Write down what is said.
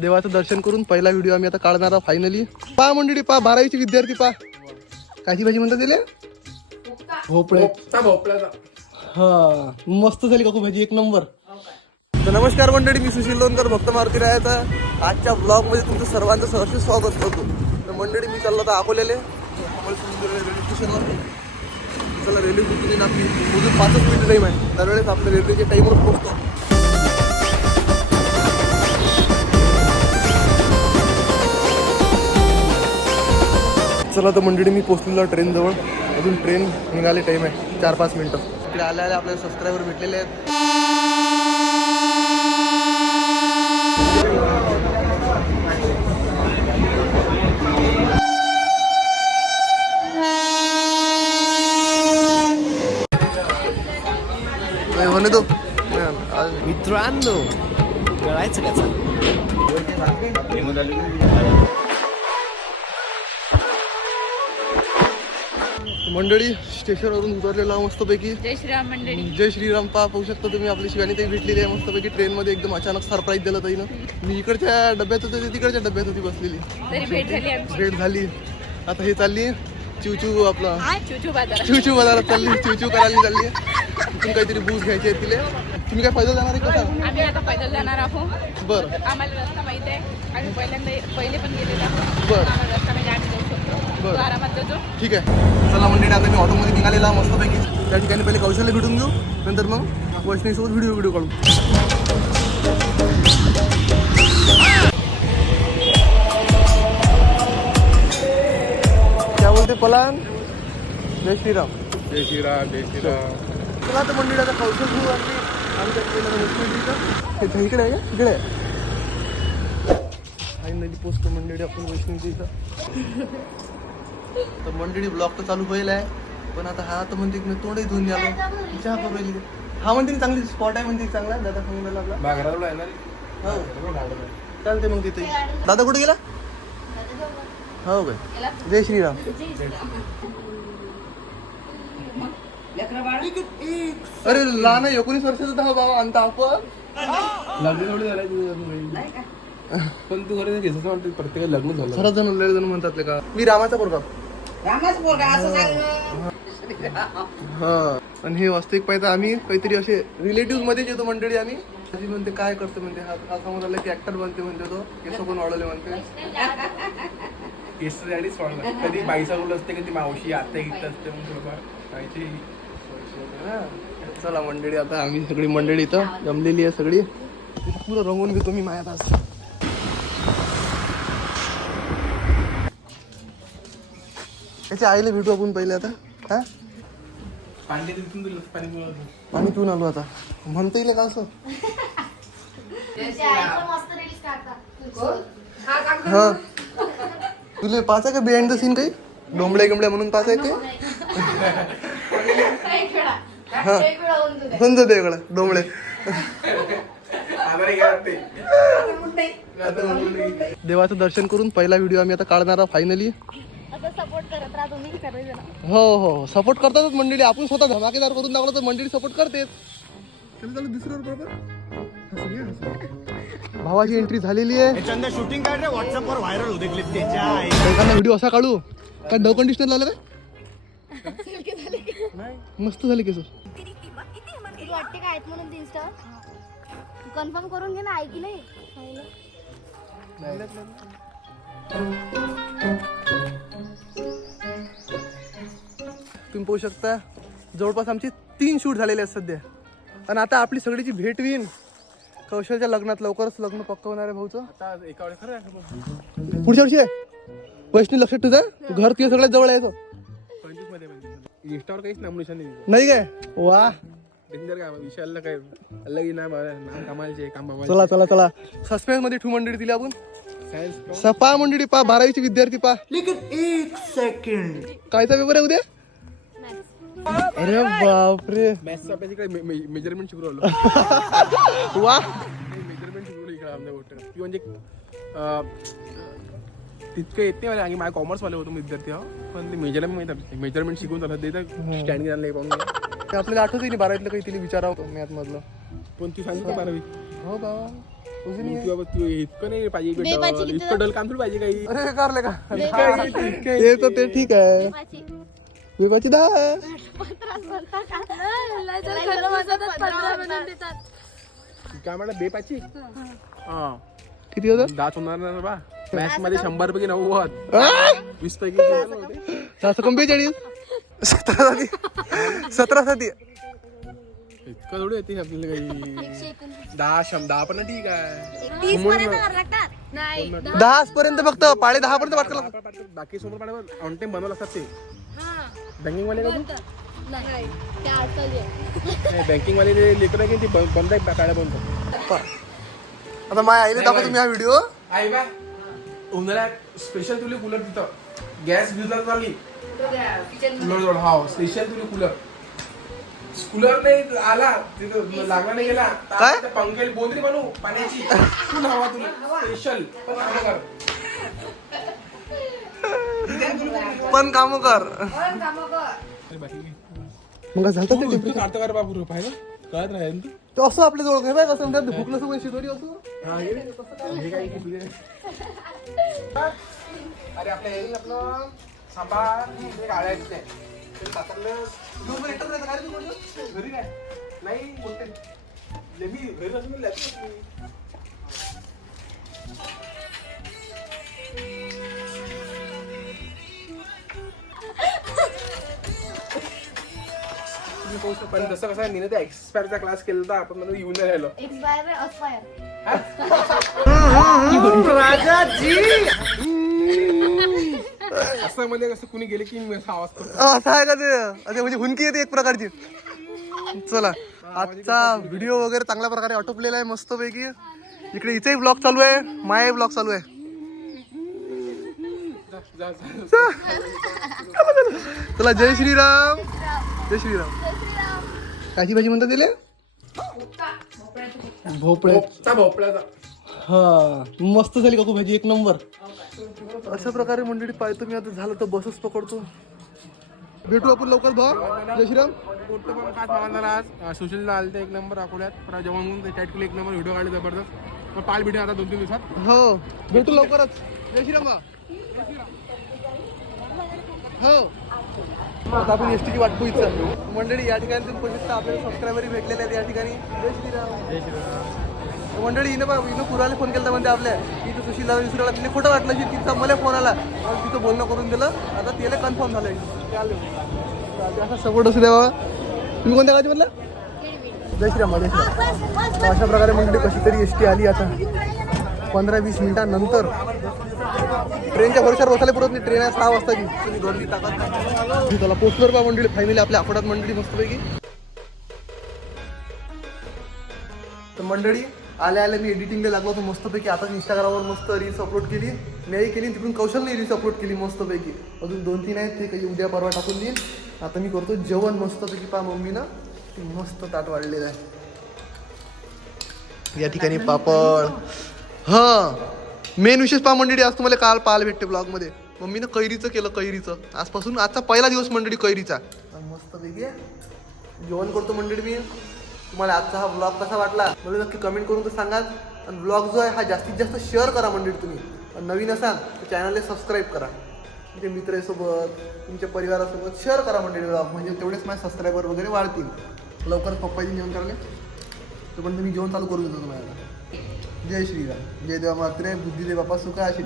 देवाचं दर्शन करून पहिला व्हिडिओ आम्ही आता काढणार आहोत फायनली पा मंडळी पा बारावीचे विद्यार्थी पा. काची भाजी म्हणतात तिले? भोपळे. हा मस्त झाली काकू भाजी एक नंबर. तर नमस्कार मंडळी मी सुशील लोणकर भक्त मारुती राहायचा आजच्या ब्लॉगमध्ये तुमचं सर्वांचं सहर्ष स्वागत करतो. तर मंडळी मी चाललो होता अकोल्याले. अकोला रेल्वे स्टेशनवर चला रेल्वे बुकिंग आपली. पाचच मिनिट टाईम आहे. दरवेळेस आपल्या रेल्वेच्या टाईमवर पोहोचतो. चला तर मंडळी मी पोहोचलेलो ट्रेन जवळ. अजून ट्रेन निघाले टाईम आहे. चार पाच मिनिटं. इकडे आल्या आल्या आपल्याला सबस्क्रायबर भेटलेले आहेत. तो. मित्रांनो कळायचं का मंडळी स्टेशनवरून उतरलेला मस्तपैकी. जय श्रीराम मंडळी. जय श्रीराम पा पाहू शकता तुम्ही आपली शिवानी ताई भेटलेली आहे मस्तपैकी. ट्रेनमध्ये एकदम अचानक सरप्राईज दिलं ताईनं. मी इकडच्या डब्यात होते ती तिकडच्या डब्यात होती बसलेली. भेट झाली आता हे चालली चिवचू आपला. चिवचू बाजारात. चालली चिवचू करायला चालली. तिथून काहीतरी बूज घ्यायचे आहेत तिले. तुम्ही काय फायदा जाणार आहे कसा आम्ही आता पैदल जाणार आहोत. बरं. आम्हाला रस्ता माहीत आहे. आम्ही पहिल्यांदा पहिले पण गेलेलो बरं. बरं. ठीक आहे. चला मंडळी आता मी ऑटोमध्ये निघालेला मस्तपैकी. त्या ठिकाणी पहिले कौशल्य भेटून घेऊ. नंतर मग वैष्णवीसोबत व्हिडिओ व्हिडिओ काढू. क्या बोलते पलान? जय श्रीराम. जय श्रीराम जय श्रीराम. चला आता मंडळी आता कौशल घेऊ आम्ही त्या वैष्णवी इथं इकडे आहे का? इकडे आहे. फायनली पोचतो मंडळी आपण वैष्णवीच्या इथं तर मंडळी ब्लॉग तर चालू होईल आहे. पण आता हा तर म्हणते की मी तोंडही धुवून द्यालो चहा करू हा म्हणते चांगली स्पॉट आहे म्हणते चांगला. दादा सांगून आपला? हो. चालते मग तिथे. दादा कुठे गेला? हो काय जय श्रीराम. अरे लहान आहे, एकोणीस वर्षाचा दहा बाबा आणता आपण. लग्न थोडी झालं. पण तू खरं घेतलं वाटतं प्रत्येक लग्न झालं. खरंच जण लय जण म्हणतात का? मी रामाचा पोरगा. हा. आणि हे वास्तविक पाहिजे आम्ही काहीतरी असे रिलेटिव्ह मध्येच येतो मंडळी आम्ही. आजी म्हणते काय करतो? म्हणते हा हा समोर आला की ऍक्टर बनते म्हणते तो. केस पण वाढवले म्हणते. केस आणि सोडलं कधी बाईचा बोल असते कधी मावशी आता इथं असते मग थोडंफार बाईची हा. चला मंडळी आता आम्ही सगळी मंडळी इथं जमलेली आहे सगळी. पुरं रंगवून घेतो मी मायात आज. त्याच्या आईला भेटू आपण पहिले आता. हा? पाणी पिऊन आलो आता. म्हणता येईल का असं? हा? तुले पाच आहे का बिहाइंड द सीन काही? डोंबड्या गिंबड्या म्हणून पाच आहे ते हा. समजा ते इकडं डोंबळे. देवाचं दर्शन करून पहिला व्हिडिओ आम्ही आता काढणार आहोत फायनली सपोर्ट करत राहा तुम्ही सगळेजण. हो हो सपोर्ट करतातच मंडळी. आपण स्वतः धमाकेदार करून दाखवलं तर मंडळी सपोर्ट करतेच. चला चला दुसऱ्यावर बरोबर. भावाची एंट्री झालेली आहे. शूटिंग काढ रे. व्हॉट्सअप वर व्हायरल होते क्लिप त्याच्या व्हिडिओ असा काढू. काय डव कंडिशनर लावलं काय? मस्त झाले केस. वाटते काय आहेत म्हणून इन्स्टा कन्फर्म करून घे ना ऐकी नाही. तुम्ही पाहू शकता. जवळपास आमचे तीन शूट झालेले आहेत सध्या. आणि आता आपली सगळीची भेट होईल कौशलच्या लग्नात लवकरच लग्न पक्क होणार आहे भाऊचं. आता एका वेळेस खरं आहे पुढच्या वर्षी आहे वैष्णवी लक्षात तुझं घर तुझ्या सगळ्यात जवळ आहे तो. इंस्टावर काहीच नाही नाही काय? वा. डेंजर काय? विशालला काय? अलग नाम नाम कमालचे काम कमालचे चला चला चला. सस्पेन्समध्ये ठू मंडळी दिली आपण. सायन्स सपा मंडळी पा बारावीचे विद्यार्थी पा. एक सेकंड कायचा पेपर आहे उद्या? अरे बापरे. मॅथ्सचा अभ्यास मेजरमेंट शिकू राहिलो वा. मेजरमेंट शिकवलं इकडे आमच्या गोष्ट की म्हणजे अं, तितकं येत नाही मला आणि माझ्या कॉमर्सवाले होतो मी विद्यार्थी हा. पण ते मेजरमेंट माहिती मेजरमेंट शिकून चालत ते स्टँड घ्यायला पाहून घ्या. ते आपल्याला आठवत नाही बारावीतलं काही तिने विचारावं मॅथ मधलं. पण तू सांगितलं बारावी. हो बाबा. तू बाबा तू इतकं नाही पाहिजे काम थोडी पाहिजे काही. ते तर ते ठीक आहे. विभाची म्हणतात. काय म्हणा बेपाची हा. किती होतं? दहा होणार ना बा मॅथ्समध्ये शंभर पैकी नव्वद? वीस पैकी किती होते? सहाशे कम बेचाळीस सतरा साठी सतरा साठी इतकं थोडी येते आपल्याला काही. दहा शं दहा पण ठीक आहे. तीस पर्यंत करावं लागतात. नाही. दहा पर्यंत फक्त पाडे दहा पर्यंत पाठवतो. बाकी समोर पाठवा ऑन टाइम बनवलं असतात ते. बँकिंग वाले का तू? नाही ते अडचणी आहे. नाही बँकिंग वाले ते लेकर आहे की ते बंद बंद आहे काळ्या बंद. आता माझ्या आईने दाखवा तुम्ही हा व्हिडिओ आई बा उन्हाळ्यात स्पेशल तुला कूलर तिथं. गॅस बिजला चालली. कूलर जवळ हा स्पेशल तुला कूलर कूलर नाही आला तिथं लागला नाही गेला. तर काय? आता पंखेल बोंदरी बनवू पाण्याची. फुल हवा तुला. स्पेशल पण काम कर. मग झालं ते टिप- काढतो का रे बाबू पाहिजे कळत राहील तू. ते असं आपल्या जवळ काय कसं म्हणतात भुकलं सगळं शिदोरी असं? हा, हे. हे? अरे आपल्या हे आपलं सांबा हे काढायचं नाही घरी काय नाही. बोलते. मी घरी असून तुम्ही पाहू शकता. पण तसं कसं आहे, मी ते एक्सपायरचा क्लास केला होता आपण मला येऊन नाही राहिलो आहे, aspire. असं म्हणजे कसं कुणी गेले की मी असा आवाज करतो. असं आहे का ते? अरे म्हणजे हुंकी येते एक प्रकारची. चला आजचा व्हिडिओ वगैरे चांगल्या प्रकारे आटोपलेला आहे मस्त पैकी इकडे इथेही ब्लॉग चालू आहे मायाही ब्लॉग चालू आहे. जा, जा, जा. चला जय श्रीराम. जय श्रीराम. काची भाजी म्हणतात तिले? भोपळे. भोपळा भोपळ्याचा हा मस्त झाली काकू भाजी एक नंबर. अशा प्रकारे मंडळी पाहतो मी आता झालं तर बसच पकडतो. भेटू आपण लवकर भाऊ. जय श्रीराम. कुठं पण खास आज. सुशीलला आलं एक नंबर अकोल्यात. पर जेवण म्हणून टाईट केलं एक नंबर व्हिडिओ काढले जबरदस्त. मग पाल व्हिडिओ आता दोन तीन दिवसात. हो भेटू लवकरच. जय श्रीराम बा हो. आता आपण एस टीची वाट पाहू इच्छा मंडळी या ठिकाणी तुम्ही आपल्याला सबस्क्रायबरही भेटलेले आहेत या ठिकाणी. जय श्रीराम. जय श्रीराम. मंडळी हिनं बा हिनं पुराला फोन केला म्हणते आपल्या. की इथं सुशील दादा विसरायला तिने खोटं वाटलं की तिचा मला फोन आला. मग तिथं बोलणं करून दिलं. आता त्याला कन्फर्म झालंय. ते आले असा सपोर्ट असू द्या बाबा तुम्ही कोणत्या गावाची म्हणलं जय श्रीराम जय श्रीराम. अशा प्रकारे मंडळी कशी तरी एस टी आली आता. पंधरा वीस मिनिटांनंतर ट्रेनच्या भरोशावर बसायला पुरत नाही. ट्रेन आहे सहा वाजताची तुम्ही गर्दी टाकत नाही. पोचलोर बा मंडळी फायनली आपल्या आठवड्यात मंडळी मस्तपैकी. तर मंडळी आल्या आल्या मी एडिटिंगला लागलो होतो मस्तपैकी. आता इंस्टाग्रामवर मस्त रील्स अपलोड केली. मीही केली तिकडून कौशलने रील्स अपलोड केली मस्तपैकी. अजून दोन तीन आहेत ते काही उद्या परवा टाकून देईन. आता मी करतो जेवण मस्तपैकी. पहा मम्मीनं ते मस्त ताट वाढलेलं आहे. या ठिकाणी पापड हा. मेन विशेष पहा मंडळी आज तुम्हाला काल पाहायला भेटते ब्लॉगमध्ये मम्मीनं कैरीचं केलं कैरीचं. आजपासून आजचा पहिला दिवस मंडळी कैरीचा. मस्त पैकी जेवण करतो मंडळी मी. तुम्हाला आजचा हा ब्लॉग कसा वाटला? मला नक्की कमेंट करून तर सांगा आणि ब्लॉग जो आहे हा जास्तीत जास्त शेअर करा मंडळी तुम्ही. आणि नवीन असाल तर चॅनलला सबस्क्राईब करा. तुमच्या मित्रासोबत तुमच्या परिवारासोबत शेअर करा मंडळी ब्लॉग म्हणजे तेवढेच माझे सबस्क्रायबर वगैरे वाढतील. लवकरच पप्पाची जेवण करायला. तर पण तुम्ही जेवण चालू करून देतो तुम्हाला. जय श्रीराम. जय देवा मात्रे. बुद्धी दे बापा सुखा अशी